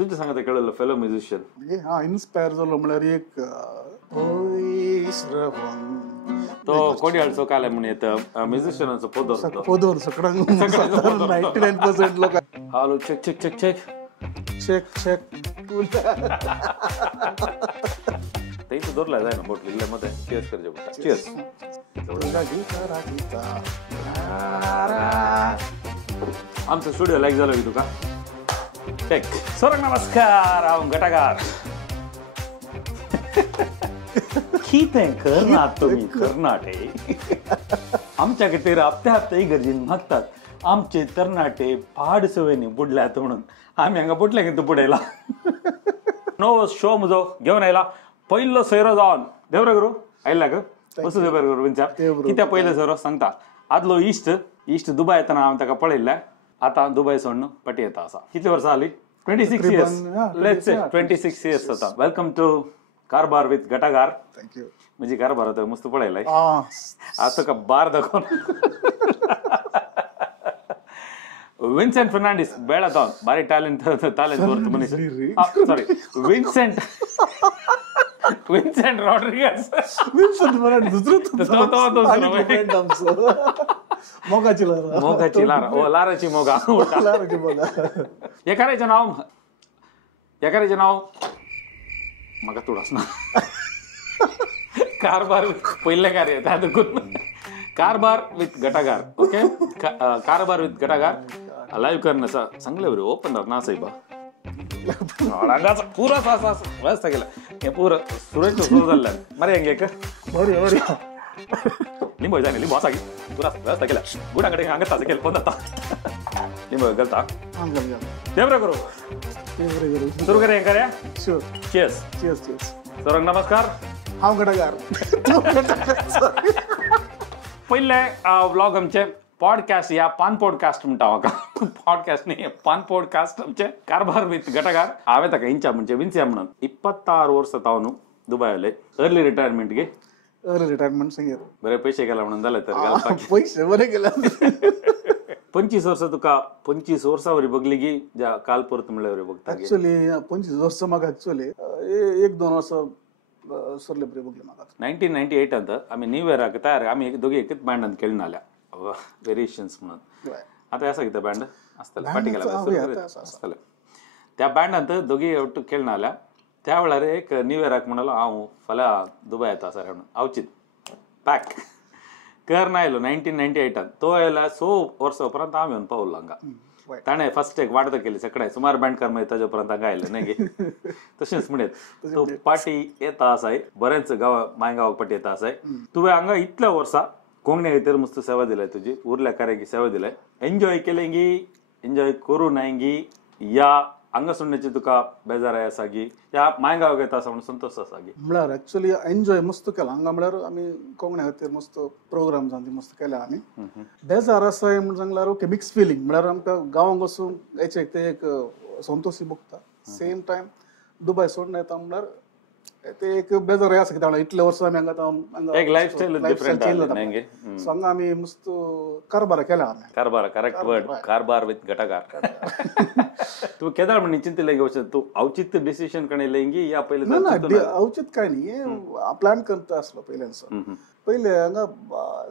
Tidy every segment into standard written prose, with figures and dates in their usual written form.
तुझ्या सांगता कळलं फेलो म्युझिशियन हा इन्स्पायर झालो म्हणल्यार एक तो कोडियाळचो काय म्हणून येतं म्युझिशियनाचो पोदर पोदोर सगळ्यांक 99% लोक hello check check check check check check तेच दोरला जाय ना बोट मध्ये चीयर्स करजे चीयर्स आमचं स्टुडिओ लाईक झालं की तुका चेक सोरंग नमस्कार हांव गटाकार कितें करनात तुमी तरणाटे आमच्या खातीर हप्ते हप्ते गरजेन मागतात आमचे तरणाटे पाड सवयींनी बुडल्यात म्हणून आम्ही हांगा बुडले की तू बुडयला नवो शो म्हजो घेवन आयला पयलो सोयरो जावन देवरा गुरू आयला ग वसू देवरा गुरू विचार कित्या पयलो सोयरो सांगता आदलो इश्ट दुबय येतना हांव ताका पळयल्लें आता दुबय सोडून पटी येता असा किती वर्ष आली 26 years लेट्स से 26 years होता वेलकम टू कारबार विथ गटागार थँक्यू म्हणजे कारबार होता मस्त पळयलाय आता का बार दाखवून विन्सेंट फर्नांडिस बेळा बारी टॅलेंट मनीस सॉरी विन्सेंट रॉड्रिगस मोगाची लाराची मोगा एकारेचं नाव म्हाका तुडास ना कारबार पयले कार्य कारबार विथ गटागार ओके कारबार विथ गटागार लाईव्ह करणं चांगले बरे ओपनर ना साहेबा पुरा व्यवस्था केला हे पुरं सुरेश सुरू झालं मरे हेंगे लिंबू जाणे लिंबू असा पुरा व्यवस्था केला गुडाकडे अंगत असं केलं पण आता लिंबू गलता देवरा करू सुरू करे करूया चीयर्स चीयर्स चीयर्स सोरंग नमस्कार हांव गटागार पहिले व्लॉग आमचे पॉडकास्ट या पान पॉडकास्ट म्हणटा म्हाका पॉडकास्ट न्ही पान पॉडकास्ट आमचे कारबार विथ गटागार हांवें ताका इंचा म्हणजे विन्सिया म्हणून 26 वर्सां जाता न्हू दुबय आले अर्ली रिटायरमेंट गे अर्ली रिटायरमेंट सांगेर बरे पैसे गेला म्हणून जाले तर पैसे बरे गेले 25 वर्सां तुका 25 वर्सां वरी बगली की काल परत म्हणल्यार वरी बगता ऍक्च्युअली 25 वर्सां म्हाका ऍक्च्युअली एक दोन वर्सां सरले बरे बगले म्हाका 1998 अंत आमी न्यू इयराक तयार आमी दोगी एकच बँडान खेळून आल्या व्हेरिएशन्स म्हणून आता असा कितें बँड आसतले पार्टी केला आसतले त्या बँडांत दोगी ಒಟ್ಟು खेळून आल्या त्या वेळार एक न्यू इयराक म्हणलो हांव फाल्यां दुबय येता सर म्हणून अवचित पॅक कर आयलो 1998 तो आयला 100 वर्सां उपरांत हांव येवन पावलो हांगा ताणें फर्स्ट एक वाडतो केली सगळे सुमार बँड कर मागीर ताजे उपरांत हांगा आयले न्ही गे तशेंच म्हणत तो पार्टी येता आसाय बरेंच गांवा मायगांवाक पार्टी येता आसाय तुवें हांगा इतल्या वर्सां कोंगण्या खातीर मस्त सेवा दिलाय तुजी उरल्या कार्याची सेवा दिलाय एन्जॉय केलें गी एन्जॉय करून गी या हांगा सोडण्याची तुका बेजाराय आसा गी या मायगांवाक येता आसा म्हणून संतोष आसा गी म्हळ्यार ऍक्च्युअली एन्जॉय मस्त केला हांगा म्हळ्यार आमी कोंगण्या खातीर मस्त प्रोग्राम जावन मस्त केल्या आमी बेजार आसाय म्हणून सांगल्यार ओके मिक्स फिलींग म्हळ्यार आमकां गांवांक वचून हेचे ते एक संतोषी भोगता सेम टायम दुबय सोडून येता म्हळ्यार ते एक बेजार आसा कित्याक इतले वर्सां आमी हांगा एक लायफस्टायल डिफरंट सो हांगा आमी मस्त कारबार केल्या आमी कारबार करेक्ट वर्ड कारबार विथ गटागार तू केदार म्हण चिंतले गे तू औचित्य डिसिजन कणे लेंगी या पहिले औचित काय न्ही प्लॅन करता आसलो पयल्यान पहिले हांगा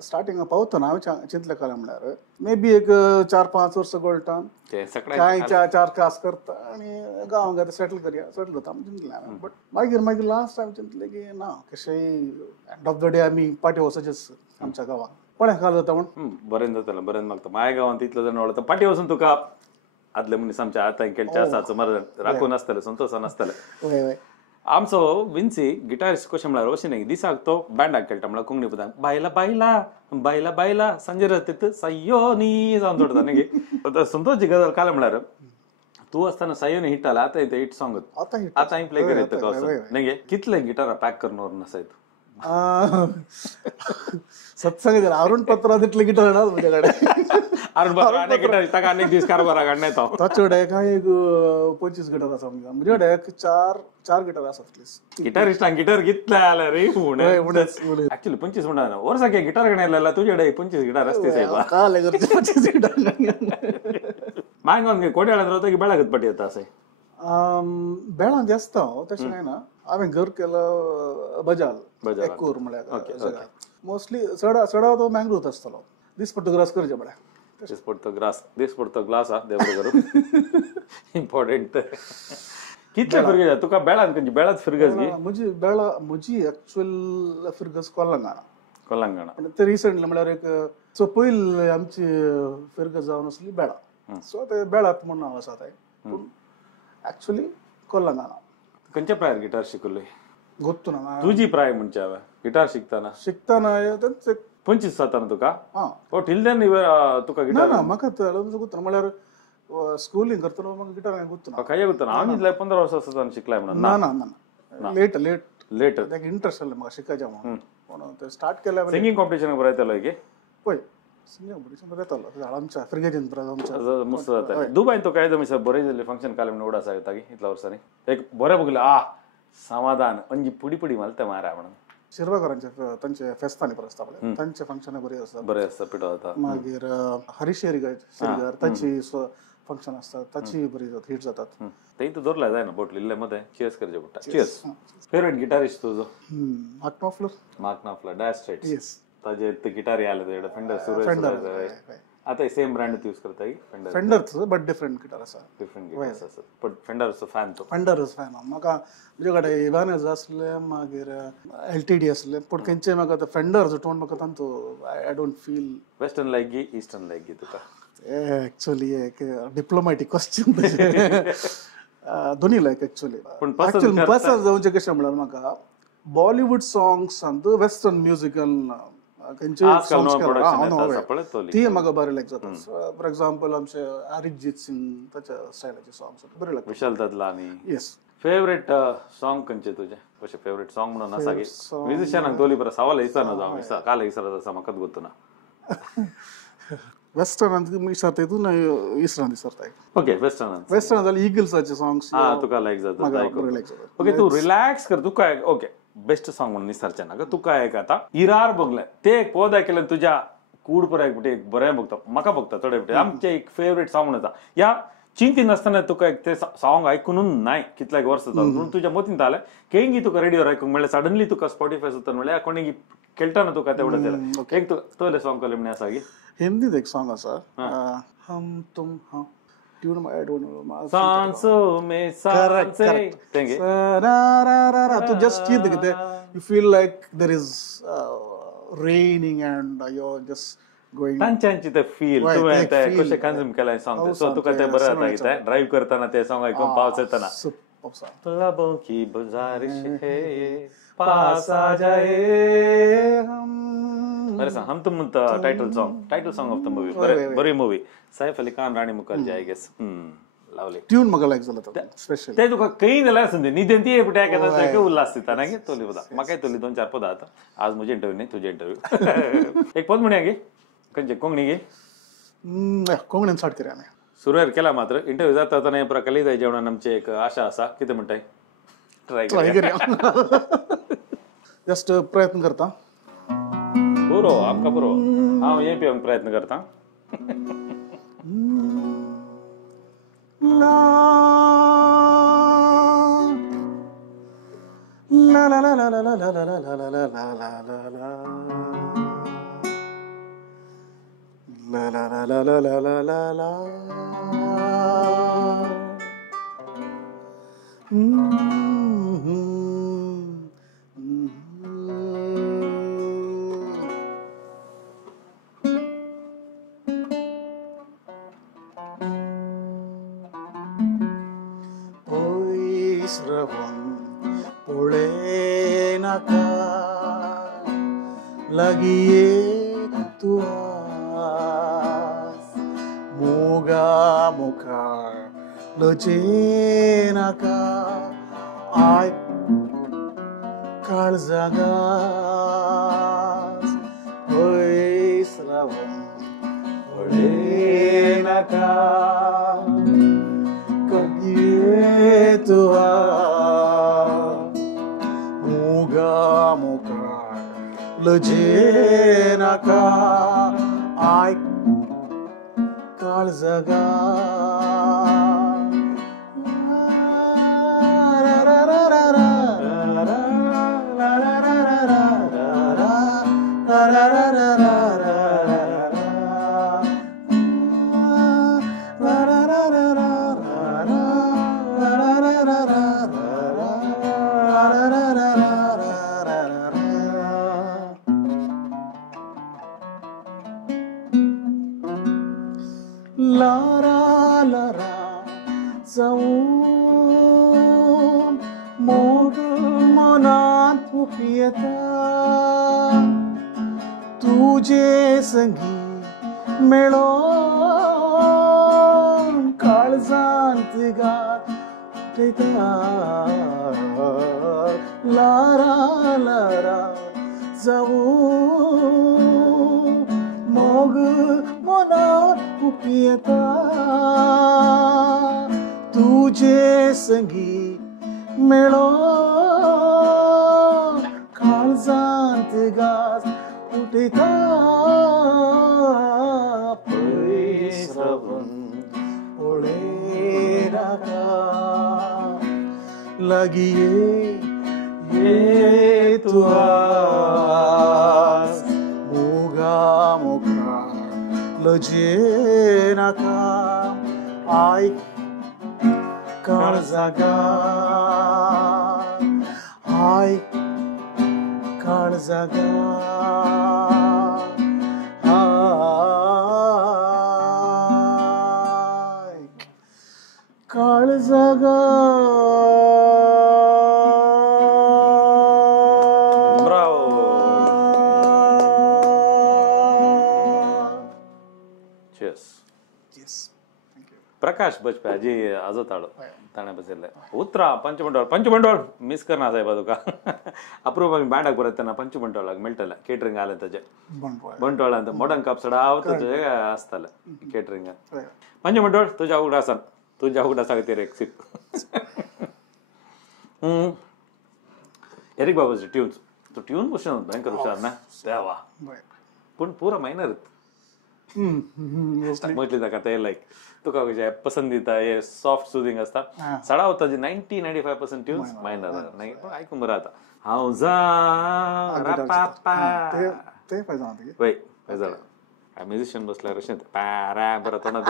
स्टार्टिंग पावतना हांवें चिंतलें केलें म्हळ्यार मे बी एक 4-5 वर्सां गोळटा काय 4 क्लास करता आनी गांवांत सेटल जाता म्हणून चिंतलें हांवें बट मागीर लास्ट हांवें चिंतलें की ना कशेंय एंड ऑफ द डे आमी पाटी वचचेच आमच्या गांवांत कोणें खाल जाता म्हण बरें जातलें बरें मागता माय गांवांत इतलो जाण वळता पाटी वचून तुका आदले मनीस आमच्या आतां केलचे आसा सुमार राखून आसतले संतोशान आसतले आमचो विन्सी गिटारिस्ट कशें म्हळ्यार अशें न्ही दिसाक तो बँडाक खेळटा म्हळ्यार कोंकणी पदांक बायला बायला बायला बायला संजय रातीत सय्योनी जावन सोडता न्ही संतोषची गजाल काल म्हळ्यार तू आसतना सय्योनी हिट जाला आतां हिट सॉंग आतां प्ले करीत तुका न्ही कितले गिटारां पॅक करून व्हरून आसाय सत्संग अरुण पत्रा तितले गिटार ना म्हजे कडेन अरुण पत्रा अनेक गिटार ताका अनेक दीस कारबाराक हाडना तो ताचे कडेन काय एक 25 गिटार आसा म्हजे कडेन चार गिटार आसा प्लीज गिटारिस्टांक गिटार कितले आला रे ऍक्च्युअली 25 म्हणटा वर्साक गिटार घेवन आयला तुजे कडेन 25 गिटार आसते सायबा काले करचे 25 गिटार मांगोन कोड्याळांत रावता की बेळागत पाटी येता असे बेळान जास्त हांव तशें काय ना हांवें घर केलं बजाल एकूर म्हळ्यार मोस्टली सडा तो मँग्रोथ आसतलो दीस पडटो ग्रास करचे म्हळ्यार दीस पडतो ग्लास हा देव करू इम्पॉर्टंट कितले फिरगे तुका बेळान खंयची बेळात फिरगस गे म्हजी एक्चुअल फिरगस कोलांगणा पण ते रिसंटली म्हळ्यार एक सो पयली आमची फिरगस जावन आसली बेळा सो ते बेळात म्हूण हांव आसा थंय पूण एक्चुअली कोल्लंगाना खंयच्या प्रायर गिटार शिकले गोत्तू ना तुजी प्राय म्हणचे हांवें गिटार शिकताना 25 जाताना तुका ओ टिल देन तुका गिटार ना म्हाका गोत्तू म्हळ्यार स्कूलिंग करतना म्हाका गिटार गोत्तू ना काय गोत्तू ना हांव इतले 15 वर्सां आसतना शिकलाय म्हणून ना ना ना लेट लेटर इंट्रस्ट आसलें म्हाका शिकायचें म्हणून ते स्टार्ट केल्या सिंगींग कॉम्पिटिशन बरयतालो की पळय सिंगींग कॉम्पिटिशन बरयतालो आमच्या फिरगेचें मस्त जाता दुबायन तो काय जमी बरे जाल्ले फंक्शन काले म्हणून उडा सांगता की इतल्या वर्सांनी एक बरें बघले समाधान अंजी पुडी मारता मारा म्हणून शिरवाकरांचे तांचे फेस्तांनी बरें आसता पळय तांचे फंक्शनां बरें आसता पिठो जाता मागीर हरीश शेरगार ताची फंक्शन आसता ताची बरी हिट जातात ते तर दवरला जायना बोटल इल्ले मध्ये चियर्स करचे पडटा चियर्स फेवरेट गिटारिस्ट तुजो मार्क नॉफलर डायर स्ट्रेट्स येस ताजे ते गिटार आले ते फेंडर सुरेश आता सेम ब्रँड यूज करता की फेंडर बट डिफरंट गिटार आसा डिफरंट गिटार्स आसा बट फेंडरचो फॅन तो फेंडरच फॅन म्हाका म्हजे कडेन इवानस आसले मागीर LTD आसले पूण खंयचे म्हाका तो फेंडरचो टोन म्हाका तांचो आय डोंट फील वेस्टर्न लायक गी ईस्टर्न लायक गी तुका एक्चुअली एक डिप्लोमॅटीक क्वेश्चन दोन्ही लायक एक्चुअली पसंत जावचे कशें म्हळ्यार म्हाका बॉलिवूड सॉंग्स आनी वेस्टर्न म्युजिकल ती म्हाका बरें लायक जाता फॉर एग्जांपल आमचे अरिजीत सिंग ताच्या स्टायलाचे सॉंग्स बरें लागता Vishal Dadlani yes favourite song खंयचे तुजे कशें फेवरेट सॉंग म्हणून आसा की म्युजिशियनाक तोली बरं सवाल विचारना जावं काल विचारत आसा म्हाकाच गोत्तू ना वेस्टर्न विसरता तितून इसरान विसरता ओके वेस्टर्न जाल्यार इगल्साचे सॉंग्स तुका लायक जाता ओके तू रिलॅक्स कर तुका ओके बेस्ट सॉंग म्हणून विसरचे ना तुका एक आता इरार बघले ते एक पोद ऐकलं तुझ्या कूड पर एक बरें बघता म्हाका बघता थोडे आमचे एक फेवरेट सॉंग म्हणून या चिंती नासतना तुका एक ते सॉंग आयकून नाही कितल्याक वर्स जावन पूण तुज्या मतींत आलें केंगी तुका रेडिओर आयकूंक म्हणल्यार सडनली तुका स्पॉटिफाय सुद्दां म्हणल्यार कोणी खेळटाना तुका तेवढं जालें एक तोले सॉंग केले म्हणे आसा की हिंदीत एक सॉंग आसा हम तुम हाँ ट्यून आई डोंट नो सांसों में सांसें तेंगे तो जस्ट चिंत कितें you feel like there is raining and you are just going तांच्यांची ते फील तुवें ते कशें कंज्यूम केलां सॉंग सो तुका ते बरें जाता कितें ड्रायव्ह करतना ते सॉंग आयकून पावस येतना लबों की गुजारिश है पास आ जाए हम बरें सांग Hum Tum title song of the movie बरी movie Saif Ali Khan Rani Mukherjee I guess lovely tune म्हाका लायक जाला तो स्पेशल ते तुका कई जाल्यार संदी निदेन ती पुट्या केता ते उल्हास दिता ना गे तोली पदा म्हाकाय तोली 2-4 पदां आतां आज म्हजी इंटरव्यू न्ही तुजी इंटरव्यू एक पद म्हणया गे खंयचे कोंकणी गे कोंकणीन स्टार्ट करया आमी सुरवात केला मात्र इंटरव्यू जाता आतां हे प्रकाली जाय जेवणान आमची एक आशा आसा कितें म्हणटाय ट्राय करया जस्ट प्रयत्न करता पुरो आमकां पुरो हांव हे पिवंक प्रयत्न करता La la la la la la la la la la la la la la la la la la lagiye tu moga moka lojena ka ay kalzagas hoy slavan lojena ka lagiye tu moga moka lojena ka ay kalzaga पियता तुझे संगी मेळोन काळजांत गाठता Lara Lara जाऊ मोग मनात पियता तुझे संगी मेळोन काळजांत गाज उठता पैसवन ओळे रागा लागिये ये तू आज मोगा मोका लजे नाका आय काळजागा आय काळजागा आय काळजागा ಪ್ರಕಾಶ್ ಬಜ್ಪೆ ಅಜಿ ಅಜತಾಳು ತಾಣೆ ಬಸ್ಸಲ್ಲ ಉತ್ತರ ಪಂಚಮಂಡೋಳ ಮಿಸ್ ಕರ್ನಾ ಸಾಹೇಬ್ ಅದಕ್ಕ ಅಪ್ರೂವ್ ಬ್ಯಾಂಡ್ ಆಗಿ ಬರುತ್ತೆ ನಾ ಪಂಚಮಂಡೋಳ ಮೆಲ್ಟಲ್ಲ ಕೇಟರಿಂಗ್ ಆಲಂತಜೆ ಬಂಟ್ವಾಳ ಅಂತ ಮೊಡನ್ ಕಾಪ್ಸಡ आवतजे असताल केटरिंग पंचमंडोळ तुझ्या उघडा सांगते रे एक्सिट एरिक बाबाचे ट्यून्स तो ट्यून क्वेश्चन भयंकर हुशार ना देवा पण पुरा मायनर म्हटली जाका ते लाईक तुका कशें पसंदीता हे सॉफ्ट सुदिंग आसता सडा होता जे 90-95% ट्यून्स मायनर नाही पण ऐकून बरं आता हांव जा रापापा ते पाहिजे वय झालं म्युझिशियन बसल्यावर अशें पारा बरं तोंडात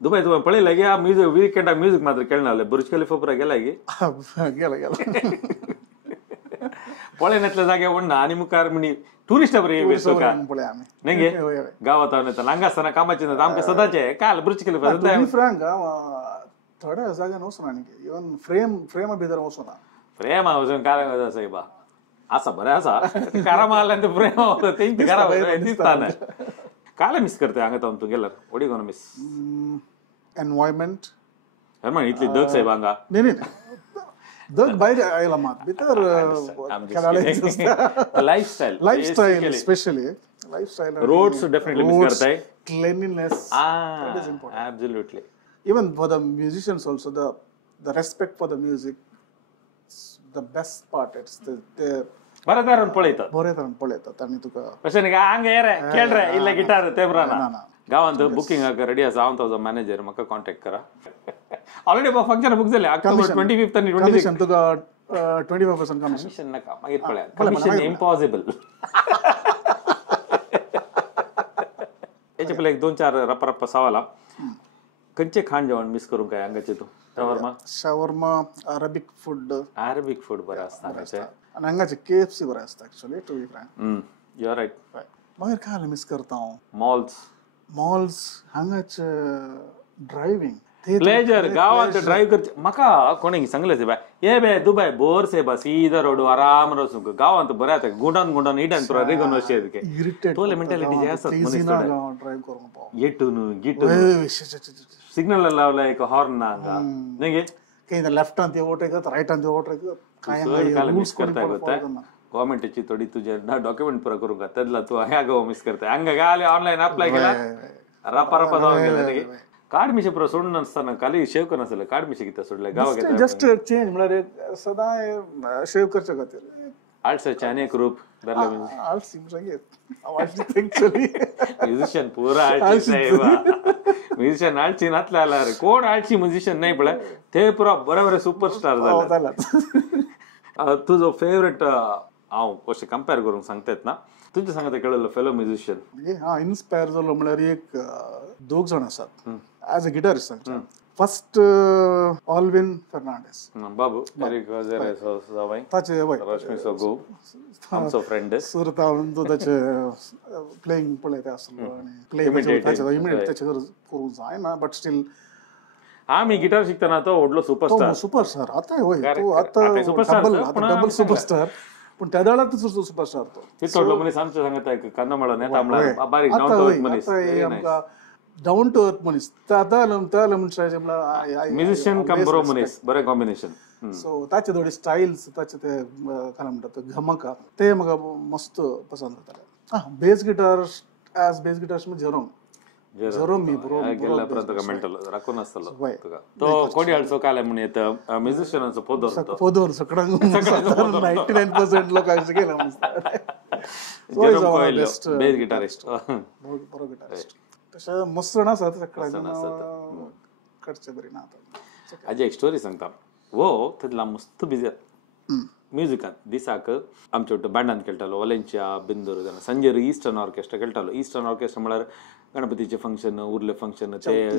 दुबई पळयला गे म्युझिक विकेंडाक म्युझिक मात्र केळना बुर्ज खलिफा पुरा गेला गे गेला पळयनातल्या जाग्यार वडना आनी मुखार म्हणी टुरिस्ट बरे नाही गावात लांगासतना कामाचे आमकां सदांचे काल बुर्ज खलिफा फ्रँक थोड्या जाग्यान वचना इवन फ्रेम भितर वचना प्रेम वचून काय साहेबा आसा बरें आसा कारामा आल्यान प्रेम तेंची घरा दिसता ना काल मिस करता हांगा तू गेल्यार ओडी गोन मिस एनवायरमेंट इतली दग साहेब हांगा नाही दग भायर आयला मात भितर lifestyle specially lifestyle roads definitely miss करताय cleanliness absolutely even for the musicians also the respect for the music the best part it's the बरं तरण पळयतात बरे तरण पळयतात आनी तुका अशें न्ही आंग ये रे खेळ रे इल्ले गिटार ते बरं ना गांवांत बुकिंगाक रेडी आसा हांव ताजो मॅनेजर म्हाका कॉन्टॅक्ट करा ऑलरेडी फंक्शन बुक जालें ऑक्टोबर 25th आनी 26th तुका 25% कमिशन नाका मागीर पळया कमिशन इम्पॉसिबल हेचे पयलीं 2-4 रप्पा सवालां खंयचे खाण जेवण मिस करूंक काय हांगाचे तूं shawarma Arabic food बरें आसता आनी हांगाचे KFC बरें आसता actually to be frank you are right मागीर काय मिस करता हांव मॉल्स हांगाचे ड्रायव्हिंग प्लेजर गावात ड्राइव करचे म्हाका कोणी सांगले से बाय ये बे दुबई बोर से बा सीधा रोड आराम रसूंक गावात बरें आता गुंडान हिडन पुरा रेगन वशे इरिटेट तोले मेंटॅलिटी जे आसा ड्राइव करूंक पाव येटून सिग्नल लावला एक हॉर्न ना हांगा न्ही काही लेफ्टान ते ओटे करता रायटान ते ओटे काय मिस करता गव्हर्मेंटाची थोडी तुझे डॉक्युमेंट पुरा करूंक तेदला तू ह्या गो मिस करता हांगा गाले ऑनलाईन अप्लाय केला रापा जाऊन गेला कार्ड मिशे पुरा सोडून आसतना खाली शेव करना आसले कार्ड मिशे कितें सोडले गांवाक जस्ट चेंज म्हळ्यार सदां शेव करचे खातीर आल्साचे आनी एक रूप आल्सी एक्चुअली म्युझिशियन पुरा आल्सी म्युझिशियन आल्सी नातले जाल्यार कोण आल्सी म्युझिशियन नाही पळय ते पुरा बरे सुपरस्टार जाले तुजो फेवरेट हांव अशें कंपेर करूंक सांगतात ना तुमचे सांगता कळलं फेलो म्युझिशियन इन्स्पायर जालो म्हळ्यार एक 2 जाण आसात as a guitarist first Alvin Fernandes बाबू एरिक जावई ताचे रश्मी सोगू आमचो फ्रेंड सुरता म्हणून तो ताचे प्लेइंग पळयता आसलो आनी प्ले इमिडिएट ताचे करूंक जायना बट स्टील आम्ही गिटार शिकताना तो ओढलो सुपरस्टार सुपरस्टार आता होय Correct, तो correct. आता आता superstar डबल तर आता पुन्हा डबल आम्ही सुपरस्टार पण त्या दाडातच सुपरस्टार तो हे तोडलो मनीस आमच्या सांगत आहे कंदमळ नाही थांबला बारीक डाऊन टू अर्थ मनीस डाऊन टू अर्थ मनीस म्युझिशियन कम बरो मनीस बरें कॉम्बिनेशन सो ताचे थोडे स्टाईल्स ताचे ते काय म्हणतात घमका ते म्हाका मस्त पसंद जाताले bass guitar as bass guitar झरोम मी बरो गेल्या परत मेंटल राखून आसतलो तो कोणी हाडचो काले म्हण येत म्युझिशियनाचो पोदर तो पोदोर सगळ्यांक 99% लोकांचे गेला बेस्ट गिटारिस्ट बरो गिटारिस्ट तशें मस्त जाण आसात सगळ्यांक कडचे बरी ना हाजी एक स्टोरी सांगता वो तितला मस्त बिजी म्युझिकान दिसाक आमचे बँडान खेळटालो वलेंच्या बिंदूर संजय इस्टर्न ऑर्केस्ट्रा खेळटालो इस्टर्न ऑर्केस्ट्रा म्हळ्यार गणपतीचे फंक्शन उरले फंक्शन ते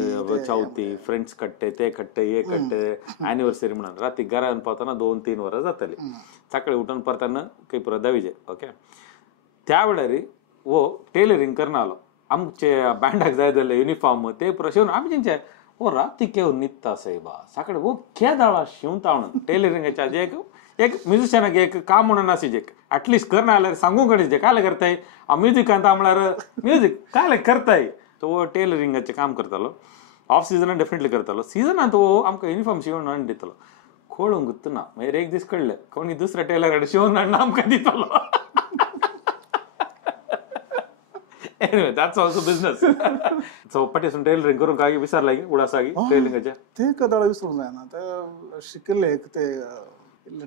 चवथी फ्रेंड्स कट्टे ते कट्टे हे कट्टे एनिवर्सरी म्हणून राती घरान पावतना 2-3 वरां जाताली सकाळी उठून परतना काही पुरा दाविजे ओके त्या वेळार वो टेलरिंग करना आलो आमचे बँडाक जाय जाल्ले युनिफॉर्म ते पुरा शिवन आमी तेंचे वो राती केव न्हिदता सायबा सकाळी वो केदाळा शिवता म्हणून टेलरिंगाच्या जे एक म्युझिशियनाक एक काम म्हणून आसी ऍटलिस्ट करना जाल्यार सांगूंक कडेचे काले करताय म्युझिकांत म्हळ्यार म्युझिक काले करताय तो टेलरिंगाचें काम करतालो ऑफ सिजनान डेफिनेटली करतालो सिजनान तो आमकां युनिफॉर्म शिवून हाडून दितालो कळूंक गुत्तना मागीर एक दीस कळलें कोणी दुसऱ्या टेलर कडेन शिवून हाडून आमकां दितालो Anyway, that's also business. So पाटीसून टेलरिंग करून काय विचारला की उडासागी टेलरिंगाचे ते कदाळ विसरूंक जायना ते शिकले ते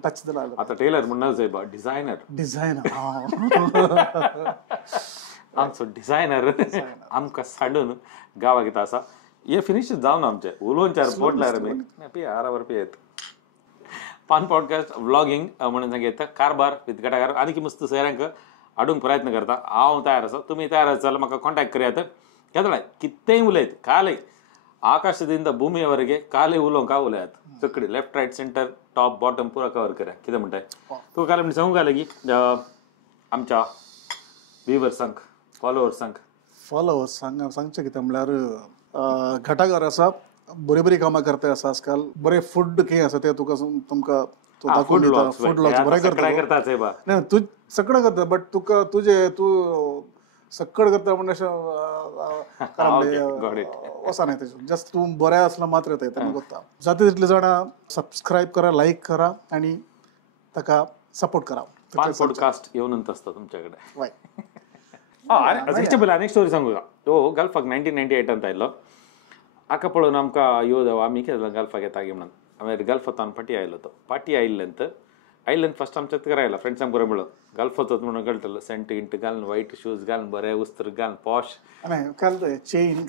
टच दिला आता टेलर म्हणणार सायबा डिझायनर आमचो डिझायनर आमकां साडून गांवाक येता आसा हे फिनिश जावन आमचे उलोवन चार पोटल्यार मी आरावर पियेत पान पॉडकास्ट व्लॉगिंग म्हणून सांगितलं कारभार विथ गटाकार आनी मस्त सैरांक हाडूंक प्रयत्न करता हांव तयार आसा तुमी तयार आसा जाल्यार म्हाका कॉन्टॅक्ट करात केदळाय कितेंय उलयत कालय आकाशದಿಂದ भूमीवರೆಗೆ कालय उलोवयात चकडी left right centre top bottom पुरा कवर करा कितें म्हणटाय तूं काल म्हणजे सांगूंक लागलें की आमच्या व्ह्युअर्सांक फॉलोअर्सांक सांगचें कितें म्हणल्यार घटाकार आसा बरी कामां करता आसा आजकाल बरें फूड खंय आसा तें तुमकां फूड ब्लॉग्स बरें करता तूं सगळें करता बट तुका तूं सक्कड करता म्हणजे वसा नाही त्याच्यात जस्ट तू बऱ्या असला मात्र येता त्यांना करता जाता तितले जाणां सबस्क्राईब करा लाईक करा आणि ताका सपोर्ट करा पान पॉडकास्ट येवनंत आसता तुमच्याकडे अनेक स्टोरी सांगू तो गल्फाक 1998 आयलो आका पळोवन आमकां यो आमी कितें गल्फाक येता गे म्हणून आमी गल्फांत पाटी आयलो तो पाटी आयिल्ल्यान फर्स्ट आमच्या तिका आयला फ्रेंड्सांक बरें म्हणलो गल्फ वचत म्हणून कळटलो सेंट इंट घालून व्हाईट शूज घालून बरें उस्त्र घालून पॉश चेन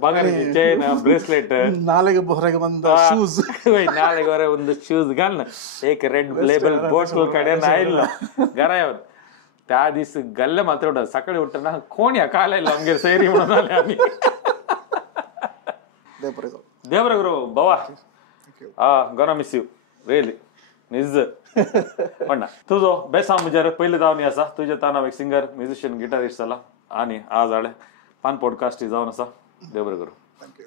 बगारी चेन ब्रेसलेट नालेगे बंद शूज नालेगे बरें ಒಂದು शूज घालून एक रेड लेबल बोटल कडेन आयिल्लो घरा येवन त्या दीस गल्ले मात्र सकाळी उठना कोण या काल आयलो आमगेर सैरी म्हणून आले आमी देव बरें करूं बाबा गोना मिस यू रियली निज म्हणा तुझो बेसा मुजार पयले जावन आसा तुजे तानाव एक सिंगर म्युझिशियन गिटारिस्ट जाला आनी आज हाडे पान पॉडकास्ट जावन आसा देव बरें करूं.